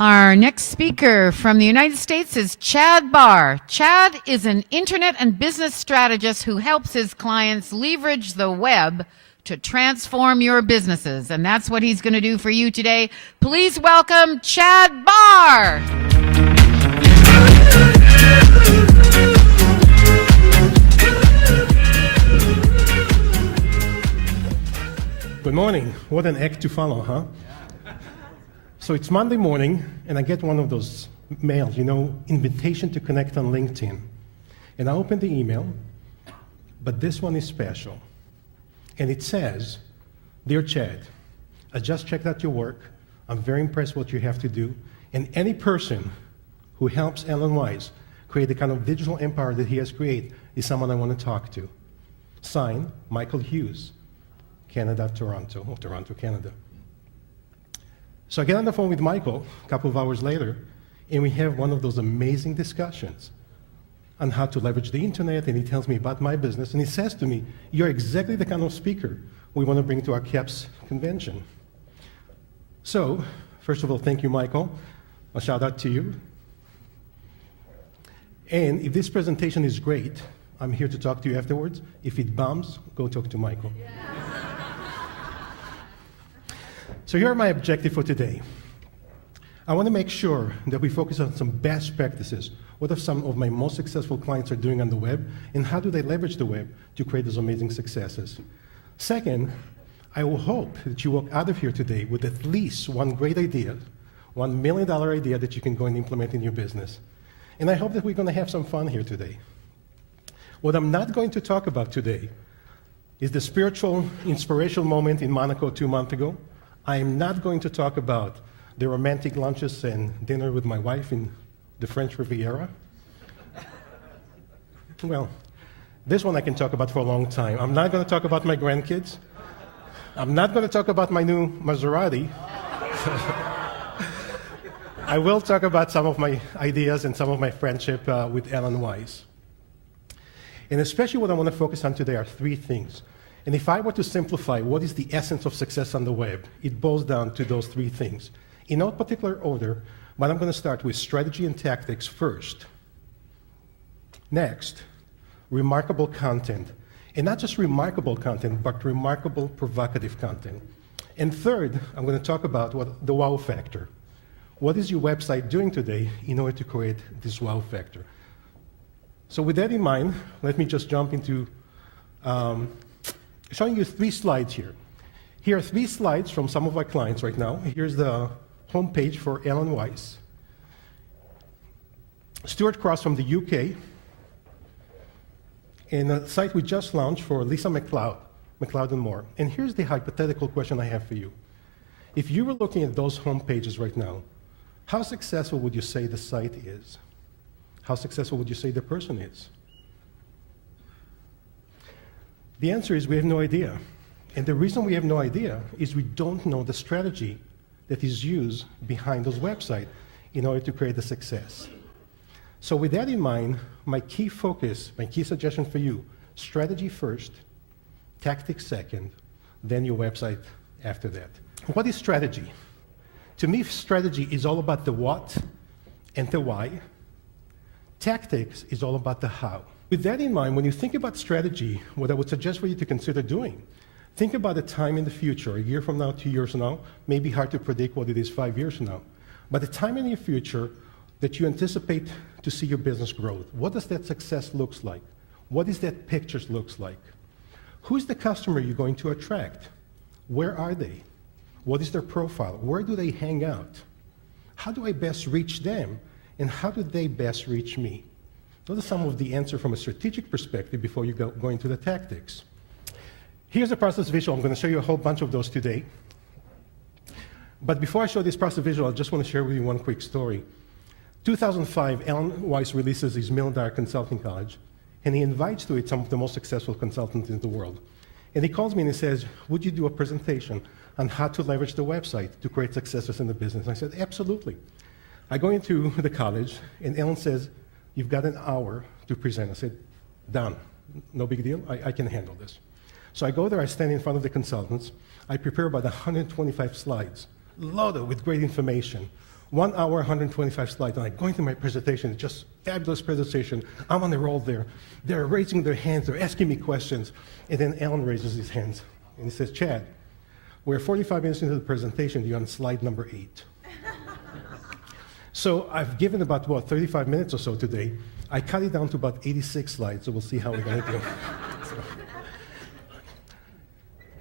Our next speaker from the United States is Chad Barr. Chad is an internet and business strategist who helps his clients leverage the web to transform your businesses. And that's what he's going to do for you today. Please welcome Chad Barr. Good morning. What an act to follow, huh? So it's Monday morning, and I get one of those mails, invitation to connect on LinkedIn. And I open the email, but this one is special. And it says, "Dear Chad, I just checked out your work. I'm very impressed what you have to do. And any person who helps Alan Weiss create the kind of digital empire that he has created is someone I want to talk to." Signed, Michael Hughes, Canada, Toronto, or Toronto, Canada. So I get on the phone with Michael a couple of hours later, and we have one of those amazing discussions on how to leverage the internet, and he tells me about my business, and he says to me, "You're exactly the kind of speaker we want to bring to our CAPS convention." So, first of all, thank you, Michael. A shout out to you. And if this presentation is great, I'm here to talk to you afterwards. If it bombs, go talk to Michael. Yeah. So here are my objectives for today. I want to make sure that we focus on some best practices. What are some of my most successful clients are doing on the web, and how do they leverage the web to create those amazing successes? Second, I will hope that you walk out of here today with at least one great idea, $1 million idea that you can go and implement in your business. And I hope that we're going to have some fun here today. What I'm not going to talk about today is the spiritual, inspirational moment in Monaco 2 months ago. I am not going to talk about the romantic lunches and dinner with my wife in the French Riviera. Well, this one I can talk about for a long time. I'm not going to talk about my grandkids. I'm not going to talk about my new Maserati. I will talk about some of my ideas and some of my friendship with Alan Weiss. And especially what I want to focus on today are 3 things. And if I were to simplify what is the essence of success on the web, it boils down to those 3 things. In no particular order, but I'm going to start with strategy and tactics first. Next, remarkable content. And not just remarkable content, but remarkable provocative content. And third, I'm going to talk about the wow factor. What is your website doing today in order to create this wow factor? So with that in mind, let me just jump into showing you 3 slides here. Here are 3 slides from some of our clients right now. Here's the homepage for Alan Weiss. Stuart Cross from the UK. And a site we just launched for Lisa McLeod and more. And here's the hypothetical question I have for you. If you were looking at those homepages right now, how successful would you say the site is? How successful would you say the person is? The answer is we have no idea. And the reason we have no idea is we don't know the strategy that is used behind those websites in order to create the success. So with that in mind, my key focus, my key suggestion for you, strategy first, tactics second, then your website after that. What is strategy? To me, strategy is all about the what and the why. Tactics is all about the how. With that in mind, when you think about strategy, what I would suggest for you to consider doing, think about a time in the future, a year from now, 2 years from now. May be hard to predict what it is 5 years from now. But a time in your future that you anticipate to see your business grow. What does that success looks like? What does that picture looks like? Who's the customer you're going to attract? Where are they? What is their profile? Where do they hang out? How do I best reach them? And how do they best reach me? Those are some of the answers from a strategic perspective before you go into the tactics. Here's a process visual. I'm going to show you a whole bunch of those today. But before I show this process visual, I just want to share with you one quick story. 2005, Alan Weiss releases his $1 million consulting college, and he invites to it some of the most successful consultants in the world. And he calls me and he says, "Would you do a presentation on how to leverage the website to create successes in the business?" I said, "Absolutely." I go into the college, and Alan says, "You've got an hour to present." I said, "Done. No big deal. I can handle this." So I go there, I stand in front of the consultants. I prepare about 125 slides, loaded with great information. 1 hour, 125 slides. And I go into my presentation, it's just fabulous presentation. I'm on the roll there. They're raising their hands, they're asking me questions. And then Alan raises his hands and he says, Chad, we're 45 minutes into the presentation, you're on slide number 8. So I've given about, 35 minutes or so today. I cut it down to about 86 slides, so we'll see how we're going to do. So,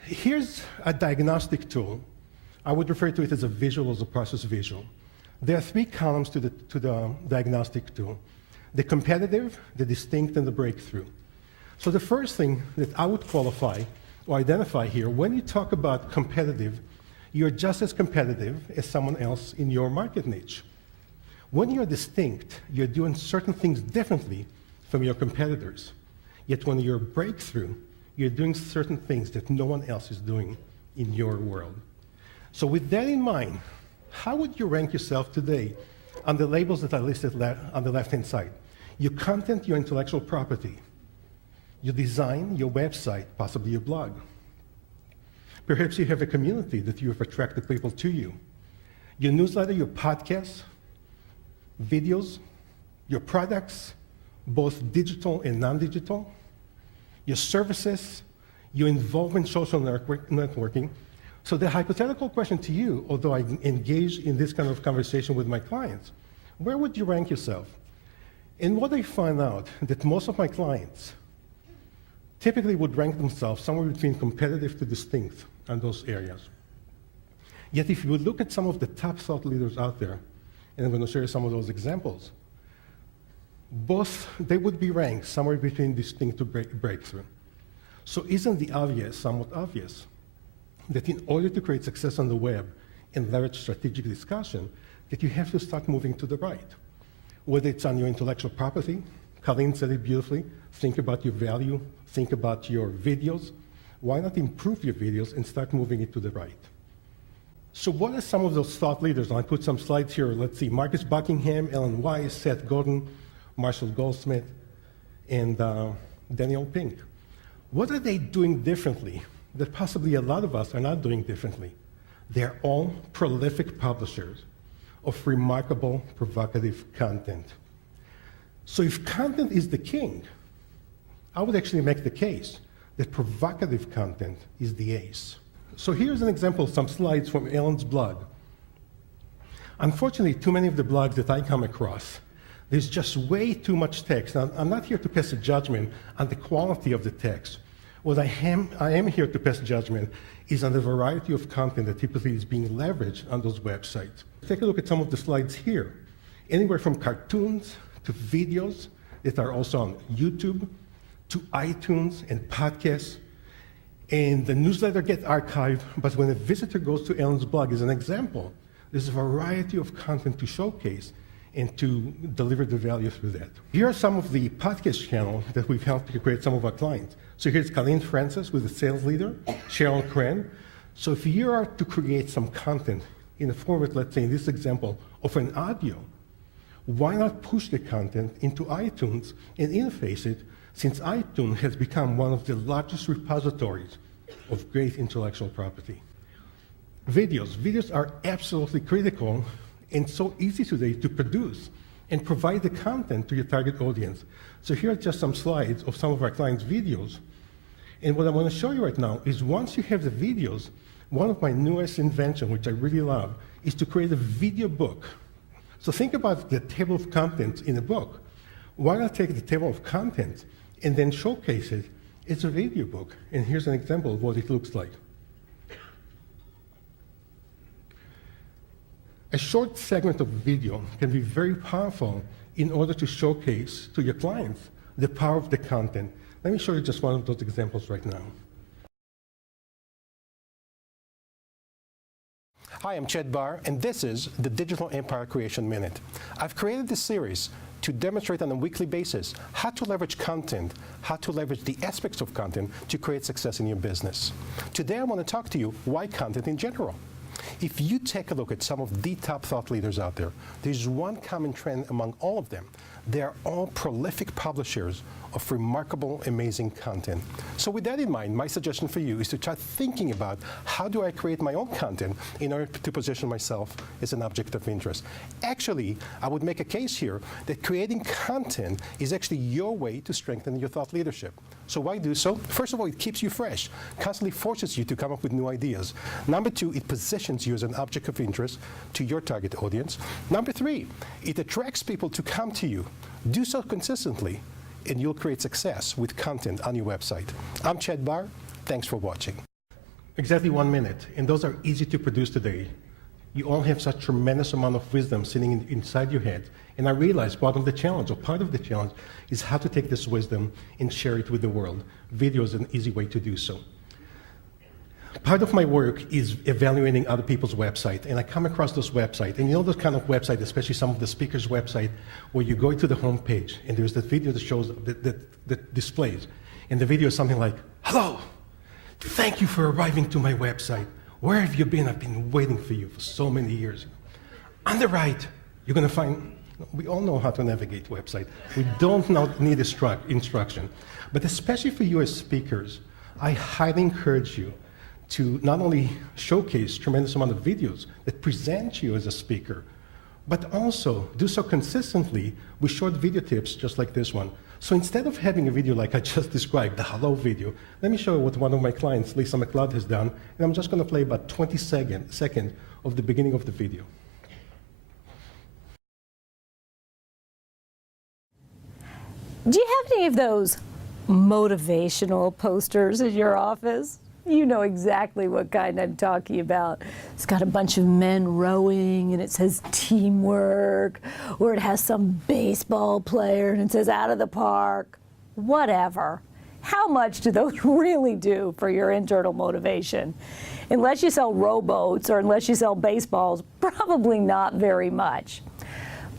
here's a diagnostic tool. I would refer to it as a visual as a process visual. There are 3 columns to the diagnostic tool: the competitive, the distinct, and the breakthrough. So the first thing that I would qualify or identify here, when you talk about competitive, you're just as competitive as someone else in your market niche. When you're distinct, you're doing certain things differently from your competitors. Yet when you're breakthrough, you're doing certain things that no one else is doing in your world. So with that in mind, how would you rank yourself today on the labels that I listed on the left-hand side? Your content, your intellectual property, your design, your website, possibly your blog. Perhaps you have a community that you have attracted people to you. Your newsletter, your podcasts, videos, your products, both digital and non-digital, your services, your involvement in social networking. So the hypothetical question to you, although I engage in this kind of conversation with my clients, where would you rank yourself? And what I find out that most of my clients typically would rank themselves somewhere between competitive to distinct on those areas. Yet if you would look at some of the top thought leaders out there, and I'm going to show you some of those examples, both, they would be ranked somewhere between distinct to breakthrough. So isn't the obvious somewhat obvious that in order to create success on the web and leverage strategic discussion, that you have to start moving to the right? Whether it's on your intellectual property, Colleen said it beautifully, think about your value, think about your videos. Why not improve your videos and start moving it to the right? So what are some of those thought leaders? And I put some slides here. Let's see, Marcus Buckingham, Ellen Weiss, Seth Godin, Marshall Goldsmith, and Daniel Pink. What are they doing differently that possibly a lot of us are not doing differently? They're all prolific publishers of remarkable, provocative content. So if content is the king, I would actually make the case that provocative content is the ace. So here's an example of some slides from Ellen's blog. Unfortunately, too many of the blogs that I come across, there's just way too much text. Now, I'm not here to pass a judgment on the quality of the text. What I am here to pass judgment is on the variety of content that typically is being leveraged on those websites. Take a look at some of the slides here. Anywhere from cartoons to videos that are also on YouTube, to iTunes and podcasts. And the newsletter gets archived, but when a visitor goes to Ellen's blog, as an example, there's a variety of content to showcase and to deliver the value through that. Here are some of the podcast channels that we've helped to create some of our clients. So here's Colleen Francis with the sales leader, Cheryl Cran. So if you are to create some content in the format, let's say in this example, of an audio, why not push the content into iTunes and interface it, since iTunes has become one of the largest repositories of great intellectual property. Videos are absolutely critical and so easy today to produce and provide the content to your target audience. So here are just some slides of some of our clients' videos. And what I want to show you right now is once you have the videos, one of my newest inventions, which I really love, is to create a video book. So think about the table of contents in a book. Why not take the table of contents and then showcase it as a video book? And here's an example of what it looks like. A short segment of video can be very powerful in order to showcase to your clients the power of the content. Let me show you just one of those examples right now. Hi, I'm Chad Barr, and this is the Digital Empire Creation Minute. I've created this series to demonstrate on a weekly basis how to leverage content, how to leverage the aspects of content to create success in your business. Today I want to talk to you why content in general. If you take a look at some of the top thought leaders out there, there's one common trend among all of them. They are all prolific publishers of remarkable, amazing content. So with that in mind, my suggestion for you is to start thinking about how do I create my own content in order to position myself as an object of interest. Actually, I would make a case here that creating content is actually your way to strengthen your thought leadership. So why do so? First of all, it keeps you fresh, constantly forces you to come up with new ideas. Number two, it positions you as an object of interest to your target audience. Number three, it attracts people to come to you. Do so consistently, and you'll create success with content on your website. I'm Chad Barr. Thanks for watching. Exactly 1 minute, and those are easy to produce today. You all have such tremendous amount of wisdom sitting inside your head, and I realize part of the challenge is how to take this wisdom and share it with the world. Video is an easy way to do so. Part of my work is evaluating other people's website, and I come across those websites, and you know those kind of website, especially some of the speakers' website, where you go to the home page, and there's that video that shows, that displays, and the video is something like, "Hello, thank you for arriving to my website. Where have you been? I've been waiting for you for so many years." On the right, you're going to find, we all know how to navigate website. We don't need instruction, but especially for you as speakers, I highly encourage you to not only showcase tremendous amount of videos that present you as a speaker, but also do so consistently with short video tips just like this one. So instead of having a video like I just described, the hello video, let me show you what one of my clients, Lisa McLeod, has done, and I'm just going to play about 20 seconds of the beginning of the video. Do you have any of those motivational posters in your office? You know exactly what kind I'm talking about. It's got a bunch of men rowing and it says teamwork, or it has some baseball player and it says out of the park, whatever. How much do those really do for your internal motivation? Unless you sell rowboats or unless you sell baseballs, probably not very much.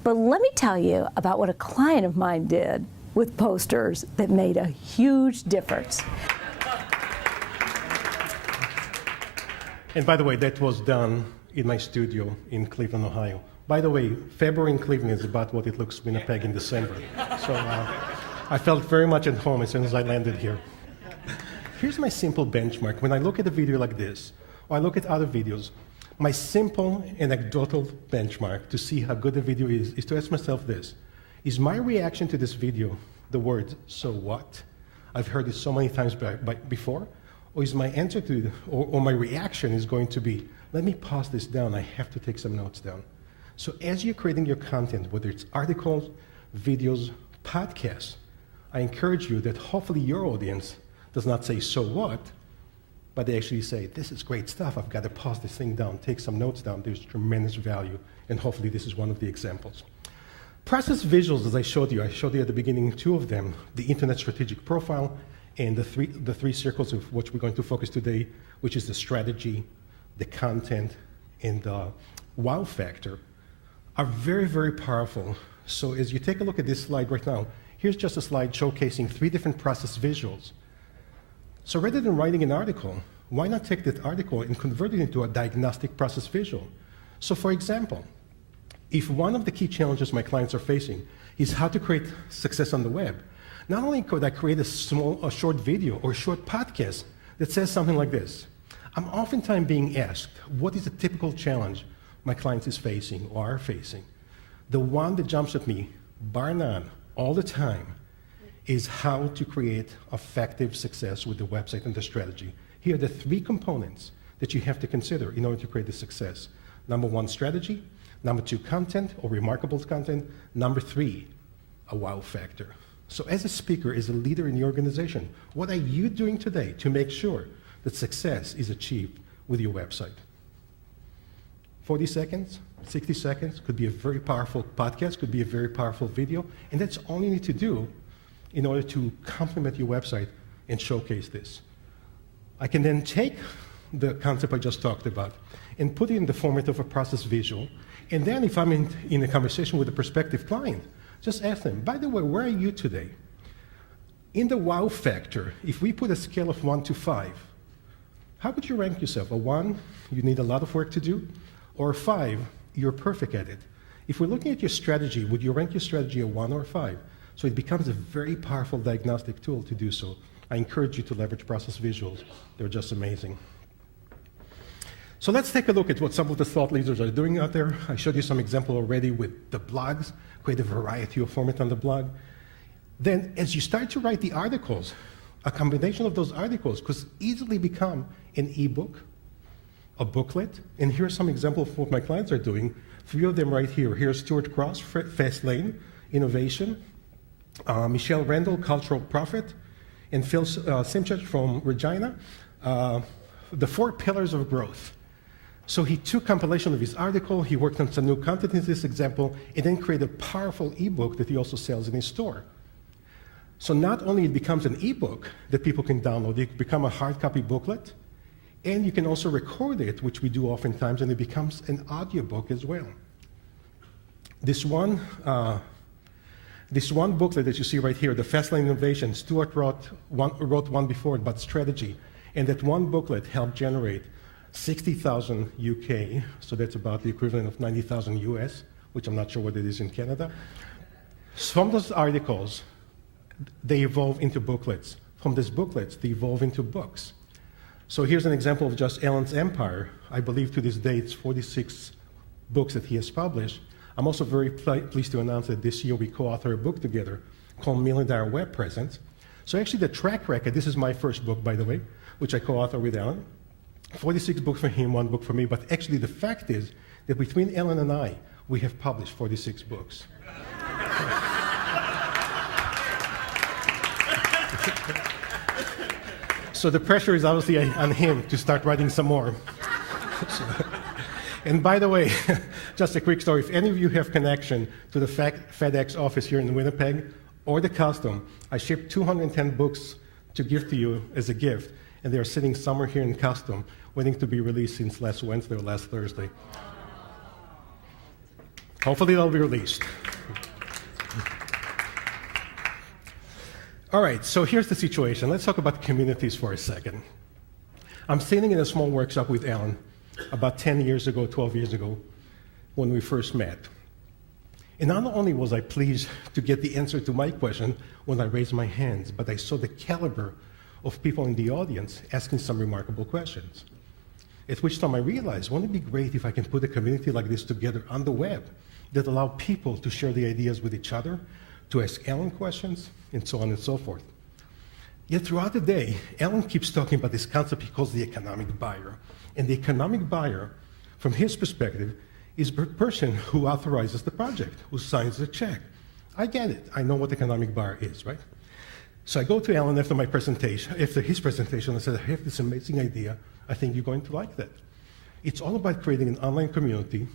But let me tell you about what a client of mine did with posters that made a huge difference. And by the way, that was done in my studio in Cleveland, Ohio. By the way, February in Cleveland is about what it looks Winnipeg in December. So I felt very much at home as soon as I landed here. Here's my simple benchmark. When I look at a video like this, or I look at other videos, my simple anecdotal benchmark to see how good the video is to ask myself this: is my reaction to this video the words, "so what"? I've heard it so many times before. Or is my answer to, or my reaction is going to be, let me pause this down, I have to take some notes down. So as you're creating your content, whether it's articles, videos, podcasts, I encourage you that hopefully your audience does not say, "so what," but they actually say, "this is great stuff, I've got to pause this thing down, take some notes down, there's tremendous value," and hopefully this is one of the examples. Process visuals, as I showed you at the beginning, two of them, the Internet Strategic Profile, and the three circles of which we're going to focus today, which is the strategy, the content, and the wow factor, are very, very powerful. So as you take a look at this slide right now, here's just a slide showcasing 3 different process visuals. So rather than writing an article, why not take that article and convert it into a diagnostic process visual? So for example, if one of the key challenges my clients are facing is how to create success on the web, not only could I create a short video or a short podcast that says something like this: I'm oftentimes being asked, what is a typical challenge my clients is facing or are facing? The one that jumps at me, bar none, all the time, is how to create effective success with the website and the strategy. Here are the 3 components that you have to consider in order to create the success. Number 1, strategy. Number 2, content or remarkable content. Number 3, a wow factor. So as a speaker, as a leader in the organization, what are you doing today to make sure that success is achieved with your website? 40 seconds, 60 seconds, could be a very powerful podcast, could be a very powerful video, and that's all you need to do in order to complement your website and showcase this. I can then take the concept I just talked about and put it in the format of a process visual, and then if I'm in a conversation with a prospective client, just ask them, by the way, where are you today? In the wow factor, if we put a scale of 1 to 5, how would you rank yourself? A 1, you need a lot of work to do, or a 5, you're perfect at it. If we're looking at your strategy, would you rank your strategy a 1 or a 5? So it becomes a very powerful diagnostic tool to do so. I encourage you to leverage process visuals. They're just amazing. So let's take a look at what some of the thought leaders are doing out there. I showed you some example already with the blogs, create a variety of format on the blog. Then as you start to write the articles, a combination of those articles could easily become an ebook, a booklet, and here's some examples of what my clients are doing. 3 of them right here. Here's Stuart Cross, Fast Lane, Innovation, Michelle Randall, Cultural Profit, and Phil Simchich from Regina, the 4 pillars of growth. So he took compilation of his article, he worked on some new content in this example, and then created a powerful ebook that he also sells in his store. So not only it becomes an ebook that people can download, it can become a hard copy booklet, and you can also record it, which we do oftentimes, and it becomes an audiobook as well. This one booklet that you see right here, the Fastlane Innovation, Stuart wrote one before about strategy, and that one booklet helped generate 60,000 UK, so that's about the equivalent of 90,000 US, which I'm not sure what it is in Canada. From those articles, they evolve into booklets. From these booklets, they evolve into books. So here's an example of just Alan's empire. I believe to this day it's 46 books that he has published. I'm also very pleased to announce that this year we co-authored a book together called Million Dollar Web Presence. So actually the track record, this is my first book, by the way, which I co-authored with Alan. 46 books for him, 1 book for me, but actually the fact is that between Alan and I, we have published 46 books. So the pressure is obviously on him to start writing some more. And by the way, just a quick story, if any of you have connection to the FedEx office here in Winnipeg or the custom, I shipped 210 books to give to you as a gift, and they're sitting somewhere here in custom, waiting to be released since last Wednesday or last Thursday. Hopefully they'll be released. All right, so here's the situation. Let's talk about communities for a second. I'm sitting in a small workshop with Alan about 10 years ago, 12 years ago, when we first met. And not only was I pleased to get the answer to my question when I raised my hands, but I saw the caliber of people in the audience asking some remarkable questions. At which time I realized, wouldn't it be great if I can put a community like this together on the web that allow people to share the ideas with each other, to ask Alan questions, and so on and so forth. Yet throughout the day, Alan keeps talking about this concept he calls the economic buyer. And the economic buyer, from his perspective, is the person who authorizes the project, who signs the check. I get it. I know what economic buyer is, right? So I go to Alan after his presentation, I said, I have this amazing idea. I think you're going to like that. It's all about creating an online community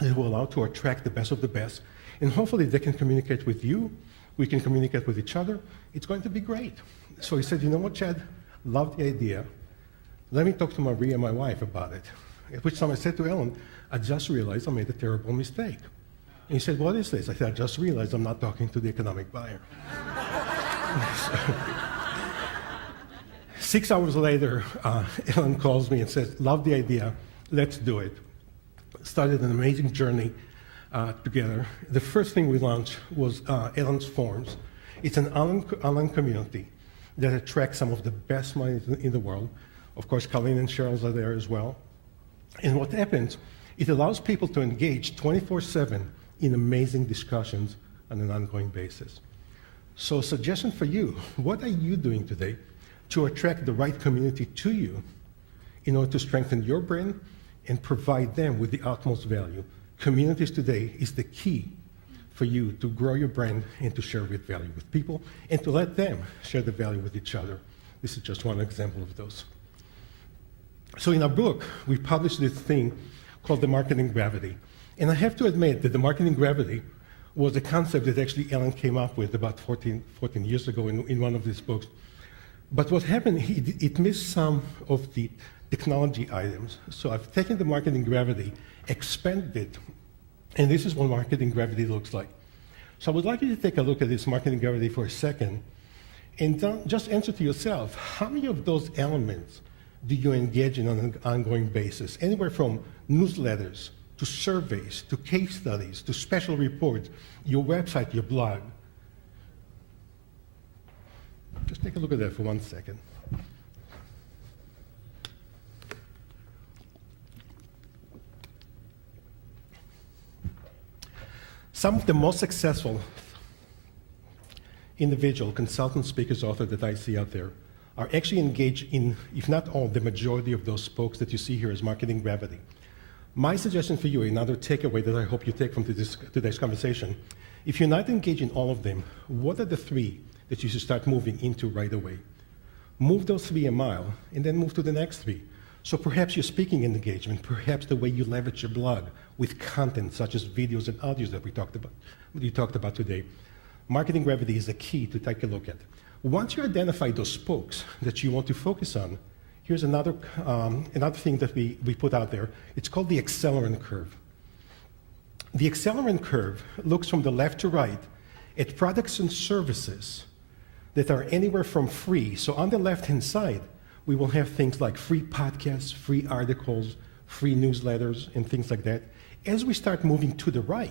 that will allow to attract the best of the best, and hopefully they can communicate with you, we can communicate with each other. It's going to be great. So he said, you know what, Chad? Love the idea. Let me talk to Maria, my wife, about it. At which time I said to Ellen, I just realized I made a terrible mistake. And he said, what is this? I said, I just realized I'm not talking to the economic buyer. 6 hours later, Ellen calls me and says, love the idea, let's do it. Started an amazing journey together. The first thing we launched was Ellen's Forums. It's an online community that attracts some of the best minds in the world. Of course, Colleen and Cheryl's are there as well. And what happens, it allows people to engage 24/7 in amazing discussions on an ongoing basis. So suggestion for you, what are you doing today to attract the right community to you in order to strengthen your brand and provide them with the utmost value? Communities today is the key for you to grow your brand and to share with value with people and to let them share the value with each other. This is just one example of those. So in our book, we published this thing called the marketing gravity. And I have to admit that the marketing gravity was a concept that actually Ellen came up with about 14 years ago in one of these books. But what happened, it missed some of the technology items. So I've taken the marketing gravity, expanded it, and this is what marketing gravity looks like. So I would like you to take a look at this marketing gravity for a second and just answer to yourself, how many of those elements do you engage in on an ongoing basis? Anywhere from newsletters to surveys, to case studies, to special reports, your website, your blog. Just take a look at that for 1 second. Some of the most successful individual consultants, speakers, authors that I see out there are actually engaged in, if not all, the majority of those spokes that you see here as marketing gravity. My suggestion for you, another takeaway that I hope you take from today's conversation, if you're not engaged in all of them, what are the 3 that you should start moving into right away? Move those 3 a mile, and then move to the next 3. So perhaps your speaking engagement, perhaps the way you leverage your blog with content such as videos and audios that you talked about today. Marketing gravity is a key to take a look at. Once you identify those spokes that you want to focus on, here's another thing that we put out there. It's called the accelerant curve. The accelerant curve looks from the left to right at products and services that are anywhere from free. So on the left-hand side, we will have things like free podcasts, free articles, free newsletters, and things like that. As we start moving to the right,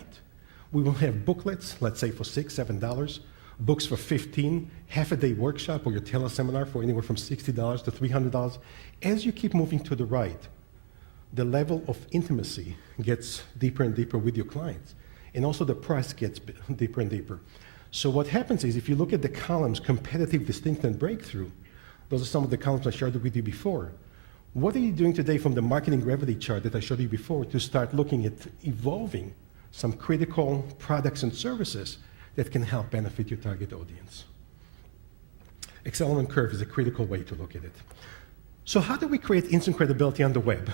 we will have booklets, let's say for $6, $7, books for $15, half-a-day workshop or your teleseminar for anywhere from $60 to $300. As you keep moving to the right, the level of intimacy gets deeper and deeper with your clients, and also the price gets deeper and deeper. So what happens is, if you look at the columns, competitive, distinct, and breakthrough, those are some of the columns I shared with you before. What are you doing today from the marketing gravity chart that I showed you before to start looking at evolving some critical products and services that can help benefit your target audience? Accelerant curve is a critical way to look at it. So how do we create instant credibility on the web?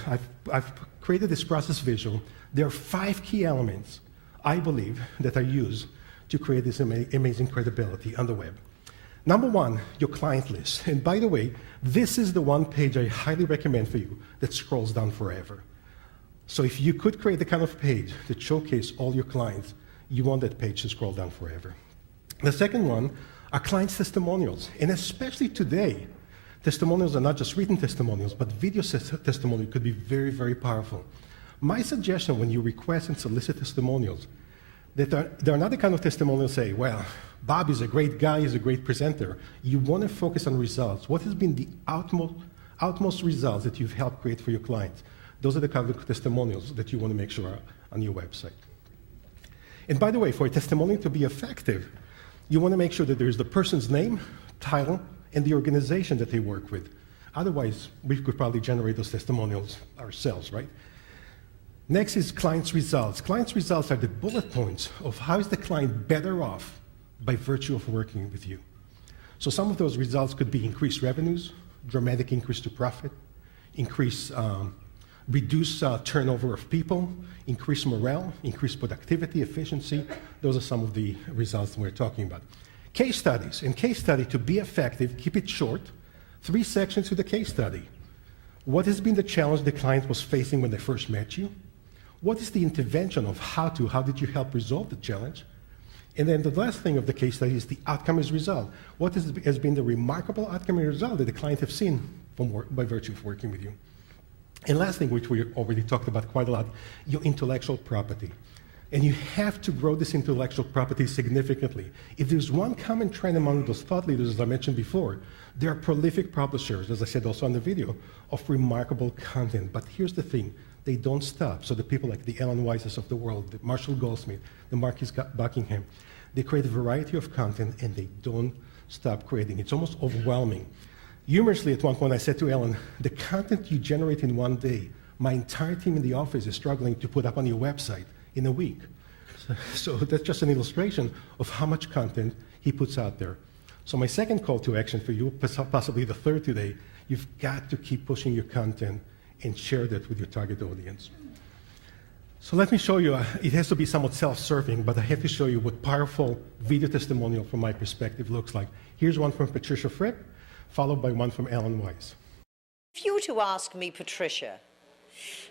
I've created this process visual. There are 5 key elements, I believe, that I use to create this amazing credibility on the web. Number 1, your client list. And by the way, this is the one page I highly recommend for you that scrolls down forever. So if you could create the kind of page that showcases all your clients, you want that page to scroll down forever. The second one are clients' testimonials. And especially today, testimonials are not just written testimonials, but video testimonials could be very, very powerful. My suggestion when you request and solicit testimonials, that they're not the kind of testimonials say, well, Bob is a great guy, he's a great presenter. You want to focus on results. What has been the utmost results that you've helped create for your clients? Those are the kind of testimonials that you want to make sure are on your website. And by the way, for a testimonial to be effective, you want to make sure that there is the person's name, title, and the organization that they work with. Otherwise, we could probably generate those testimonials ourselves, right? Next is client's results. Client's results are the bullet points of how is the client better off by virtue of working with you. So some of those results could be increased revenues, dramatic increase to profit, reduce turnover of people, increase morale, increase productivity, efficiency. Those are some of the results that we're talking about. Case studies. In case study, to be effective, keep it short. 3 sections to the case study. What has been the challenge the client was facing when they first met you? What is the intervention of how did you help resolve the challenge? And then the last thing of the case study is the outcome as result. What has been the remarkable outcome and result that the client have seen by virtue of working with you? And last thing, which we already talked about quite a lot, your intellectual property. And you have to grow this intellectual property significantly. If there's one common trend among those thought leaders, as I mentioned before, they are prolific publishers, as I said also on the video, of remarkable content. But here's the thing, they don't stop. So the people like the Ellen Weises of the world, the Marshall Goldsmith, the Marquis Buckingham, they create a variety of content and they don't stop creating. It's almost overwhelming. Humorously, at one point I said to Ellen, the content you generate in one day, my entire team in the office is struggling to put up on your website in a week. So that's just an illustration of how much content he puts out there. So my second call to action for you, possibly the third today, you've got to keep pushing your content and share that with your target audience. So let me show you, it has to be somewhat self-serving, but I have to show you what powerful video testimonial from my perspective looks like. Here's one from Patricia Fripp, followed by one from Ellen Weiss. If you were to ask me, Patricia,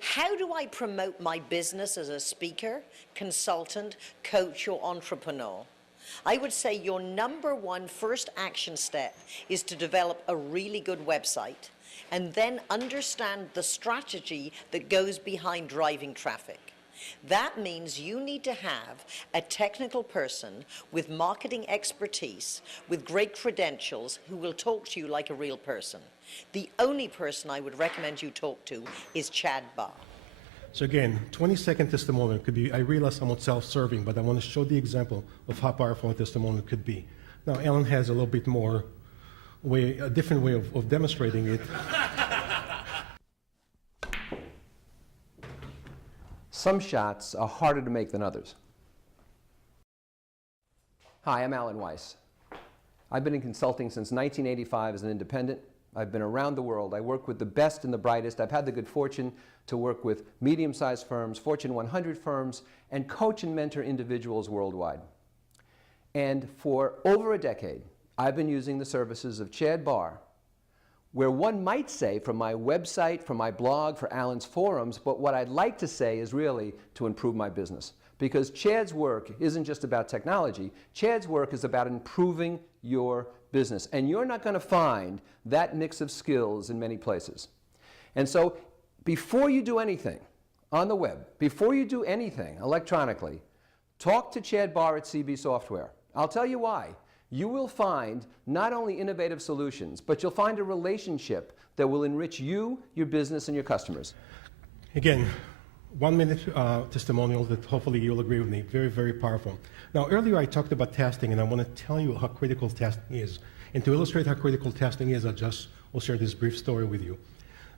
how do I promote my business as a speaker, consultant, coach, or entrepreneur? I would say your number 1 first action step is to develop a really good website and then understand the strategy that goes behind driving traffic. That means you need to have a technical person with marketing expertise, with great credentials, who will talk to you like a real person. The only person I would recommend you talk to is Chad Barr. So again, 20-second testimonial could be, I realize somewhat self-serving, but I want to show the example of how powerful a testimonial could be. Now, Ellen has a little bit more a different way of demonstrating it. Some shots are harder to make than others. Hi, I'm Alan Weiss. I've been in consulting since 1985 as an independent. I've been around the world. I work with the best and the brightest. I've had the good fortune to work with medium-sized firms, Fortune 100 firms, and coach and mentor individuals worldwide. And for over a decade, I've been using the services of Chad Barr, where one might say from my website, from my blog, for Alan's forums, but what I'd like to say is really to improve my business. Because Chad's work isn't just about technology. Chad's work is about improving your business. And you're not going to find that mix of skills in many places. And so before you do anything on the web, before you do anything electronically, talk to Chad Barr at CB Software. I'll tell you why. You will find not only innovative solutions, but you'll find a relationship that will enrich you, your business, and your customers. Again, 1 minute testimonial that hopefully you'll agree with me. Very, very powerful. Now, earlier I talked about testing, and I want to tell you how critical testing is. And to illustrate how critical testing is, will share this brief story with you.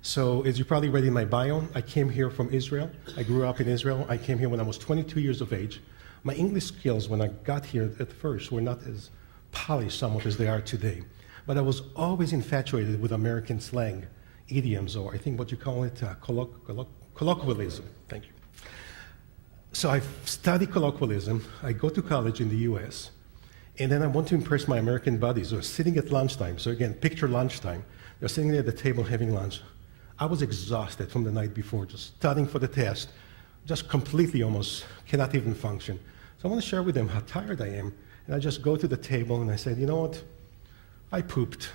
So, as you probably read in my bio, I came here from Israel. I grew up in Israel. I came here when I was 22 years of age. My English skills when I got here at first were not as polished somewhat as they are today. But I was always infatuated with American slang, idioms, or I think what you call it, colloquialism. Thank you. So I study colloquialism. I go to college in the US, and then I want to impress my American buddies who are sitting at lunchtime. So again, picture lunchtime. They're sitting there at the table having lunch. I was exhausted from the night before, just studying for the test, just completely almost cannot even function. So I want to share with them how tired I am. And I just go to the table and I said, you know what? I pooped.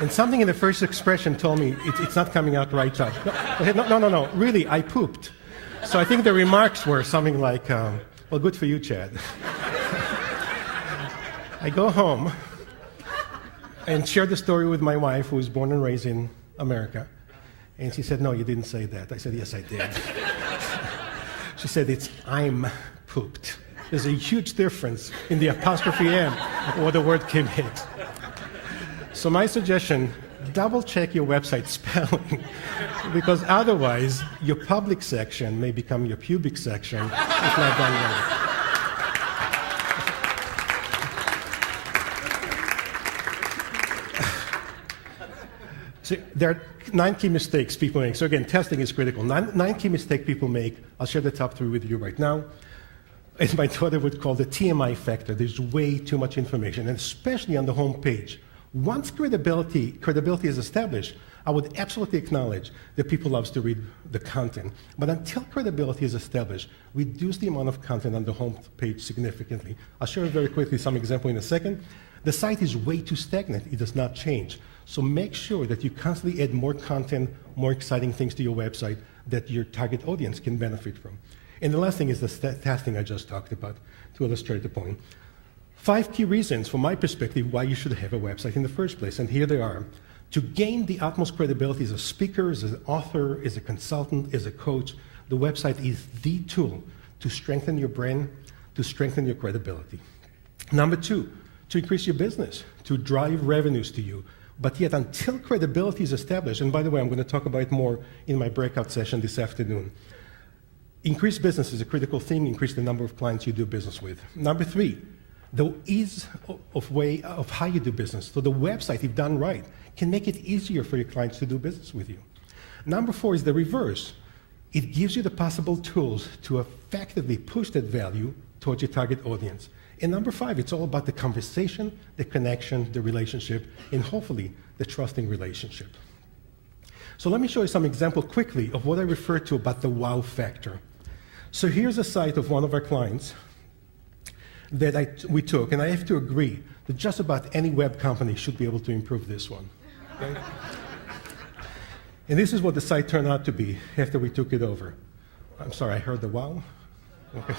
And something in the first expression told me it's not coming out right, Chad. No, really, I pooped. So I think the remarks were something like, well, good for you, Chad. I go home and share the story with my wife, who was born and raised in America. And she said, no, you didn't say that. I said, yes, I did. She said, I'm pooped. There's a huge difference in the apostrophe M or the word came in. So my suggestion, double check your website spelling, because otherwise your public section may become your pubic section if not done well. So there are 9 key mistakes people make. So again, testing is critical. 9 key mistakes people make. I'll share the top 3 with you right now. As my daughter would call the TMI factor, there's way too much information, and especially on the home page. Once credibility is established, I would absolutely acknowledge that people love to read the content. But until credibility is established, reduce the amount of content on the home page significantly. I'll share very quickly some example in a second. The site is way too stagnant. It does not change. So make sure that you constantly add more content, more exciting things to your website that your target audience can benefit from. And the last thing is the testing I just talked about to illustrate the point. 5 key reasons, from my perspective, why you should have a website in the first place, and here they are. To gain the utmost credibility as a speaker, as an author, as a consultant, as a coach, the website is the tool to strengthen your brand, to strengthen your credibility. Number 2, to increase your business, to drive revenues to you. But yet, until credibility is established, and by the way, I'm going to talk about it more in my breakout session this afternoon, increased business is a critical thing, increase the number of clients you do business with. Number 3, the ease of how you do business. So the website, if done right, can make it easier for your clients to do business with you. Number 4 is the reverse. It gives you the possible tools to effectively push that value towards your target audience. And number 5, it's all about the conversation, the connection, the relationship, and hopefully the trusting relationship. So let me show you some example quickly of what I refer to about the wow factor. So here's a site of one of our clients that we took, and I have to agree that just about any web company should be able to improve this one. Okay? And this is what the site turned out to be after we took it over. I'm sorry, I heard the wow. Okay.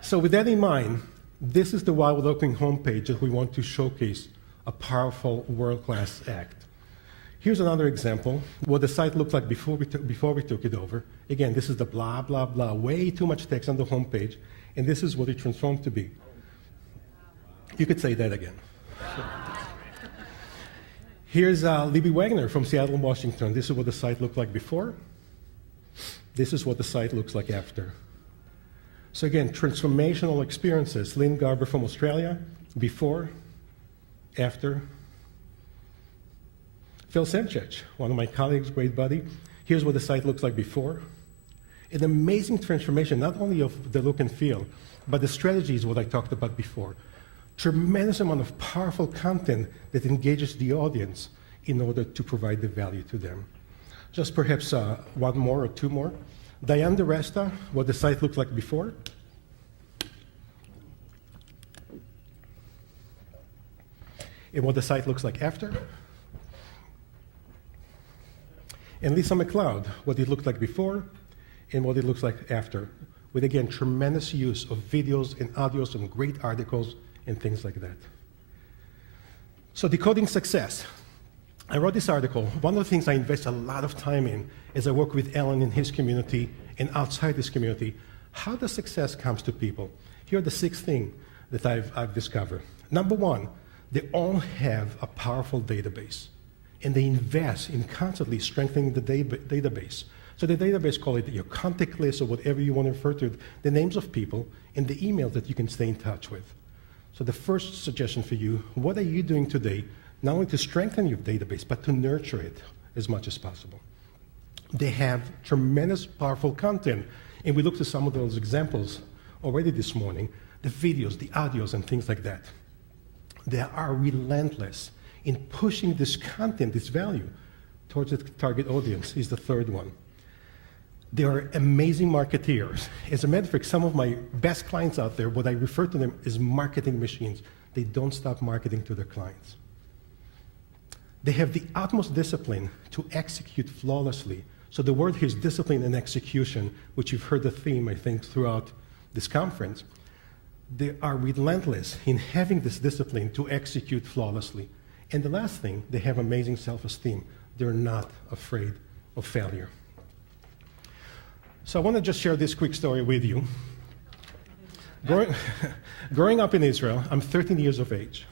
So with that in mind, this is the wild-looking homepage that we want to showcase a powerful world-class act. Here's another example, what the site looked like before we took it over. Again, this is the blah, blah, blah, way too much text on the homepage, and this is what it transformed to be. You could say that again. Here's Libby Wagner from Seattle, Washington. This is what the site looked like before. This is what the site looks like after. So again, transformational experiences. Lynn Garber from Australia, before, after. Phil Semchich, one of my colleagues, great buddy. Here's what the site looks like before. An amazing transformation, not only of the look and feel, but the strategy is what I talked about before. Tremendous amount of powerful content that engages the audience in order to provide the value to them. Just perhaps one more or two more. Diane DeResta, what the site looked like before. And what the site looks like after. And Lisa McLeod, what it looked like before and what it looks like after. With, again, tremendous use of videos and audios and great articles and things like that. So decoding success. I wrote this article. One of the things I invest a lot of time in as I work with Alan in his community and outside this community, how the success comes to people. Here are the 6 things that I've discovered. Number 1, they all have a powerful database, and they invest in constantly strengthening the database. So the database, call it your contact list or whatever you want to refer to it, the names of people and the emails that you can stay in touch with. So the first suggestion for you, what are you doing today, not only to strengthen your database, but to nurture it as much as possible? They have tremendous, powerful content, and we looked at some of those examples already this morning, the videos, the audios, and things like that. They are relentless in pushing this content, this value, towards the target audience, is the third one. They are amazing marketeers. As a matter of fact, some of my best clients out there, what I refer to them as marketing machines. They don't stop marketing to their clients. They have the utmost discipline to execute flawlessly. So the word here is discipline and execution, which you've heard the theme, I think, throughout this conference. They are relentless in having this discipline to execute flawlessly. And the last thing, they have amazing self-esteem. They're not afraid of failure. So I want to just share this quick story with you. Growing up in Israel, I'm 13 years of age.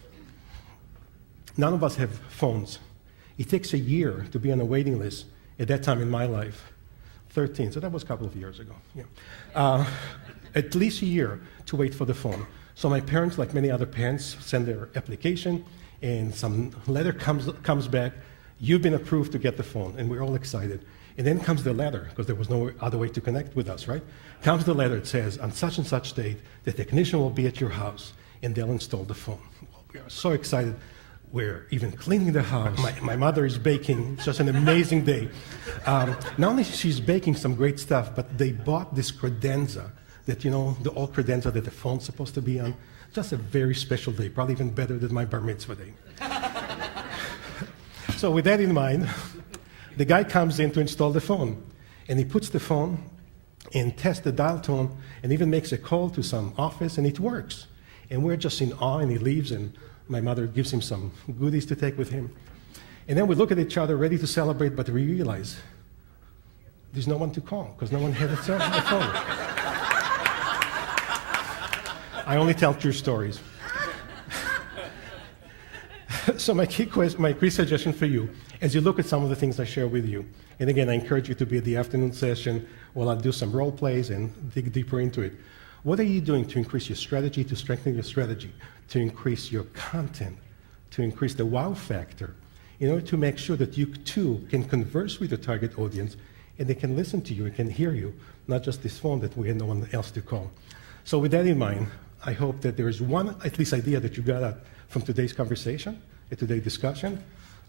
None of us have phones. It takes a year to be on a waiting list at that time in my life. 13, so that was a couple of years ago. Yeah. At least a year to wait for the phone. So my parents, like many other parents, send their application, and some letter comes back. You've been approved to get the phone, and we're all excited. And then comes the letter, because there was no other way to connect with us, right? Comes the letter, it says, on such and such date, the technician will be at your house, and they'll install the phone. Well, we are so excited. We're even cleaning the house. My mother is baking. It's just an amazing day. Not only she's baking some great stuff, but they bought this credenza that, you know, the old credenza that the phone's supposed to be on. Just a very special day, probably even better than my bar mitzvah day. So with that in mind, the guy comes in to install the phone, and he puts the phone and tests the dial tone and even makes a call to some office, and it works. And we're just in awe, and he leaves, and my mother gives him some goodies to take with him. And then we look at each other ready to celebrate, but we realize there's no one to call because no one had a phone. I only tell true stories. So my key suggestion for you, as you look at some of the things I share with you, and again, I encourage you to be at the afternoon session while I do some role plays and dig deeper into it. What are you doing to increase your strategy, to strengthen your strategy, to increase your content, to increase the wow factor, in order to make sure that you too can converse with the target audience and they can listen to you and can hear you, not just this phone that we had no one else to call. So with that in mind, I hope that there is one, at least, idea that you got out from today's conversation and today's discussion.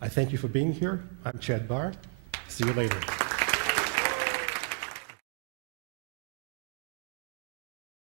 I thank you for being here. I'm Chad Barr. See you later.